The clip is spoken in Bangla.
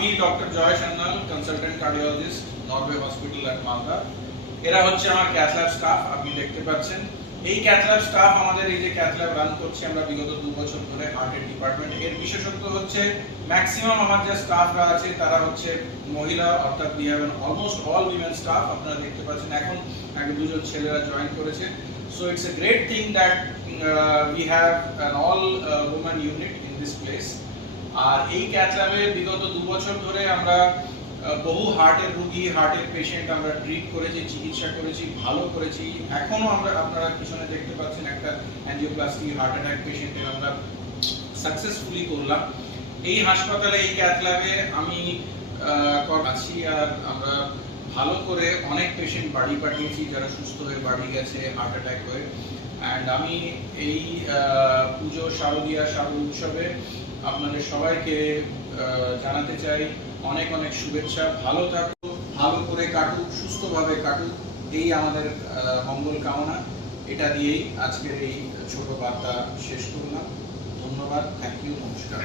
আমি doctor Joy Sanyal, consultant cardiologist, Norway hospital at Malda. এরা হচ্ছে আমার ক্যাথ ল্যাব স্টাফ। আপনি দেখতে পাচ্ছেন এই ক্যাথ ল্যাব স্টাফ আমাদের এই যে ক্যাথ ল্যাব রান করছি আমরা বিগত 2 বছর ধরে হার্টের ডিপার্টমেন্ট। এর বিশেষত্ব হচ্ছে ম্যাক্সিমাম আমার যে স্টাফরা আছে তারা হচ্ছে মহিলা, অর্থাৎ we have almost all women staff. আপনারা দেখতে পাচ্ছেন এখন এক দুজন ছেলেরা জয়েন করেছে। So it's a great thing that we have an all women unit in this place. আর এই ক্যাথ ল্যাবে বিগত 2 বছর ধরে আমরা বহু হার্টের রোগী, হার্টের পেশেন্ট আমরা ট্রিট করেছি, চিকিৎসা করেছি, ভালো করেছি। এখনো আমরা আপনারা পিছনে দেখতে পাচ্ছেন একটা অ্যাঞ্জিওপ্লাস্টি হার্ট অ্যাটাক পেশেন্টের আমরা সাকসেসফুলি করলাম। এই হাসপাতালে এই ক্যাথ ল্যাবে আমি আছি আর আমরা ভালো করে অনেক পেশেন্ট বাড়ি পাঠিয়েছি যারা সুস্থ হয়ে বাড়ি গেছে হার্ট অ্যাটাক হয়ে। অ্যান্ড আমি এই পুজো শারদীয়া উৎসবে আপনাদের সবাইকে জানাতে চাই অনেক অনেক শুভেচ্ছা। ভালো থাকুক, ভালো করে কাটুক, সুস্থভাবে কাটুক, এই আমাদের মঙ্গল কামনা। এটা দিয়েই আজকের এই ছোট বার্তা শেষ করলাম। ধন্যবাদ, থ্যাংক ইউ, নমস্কার।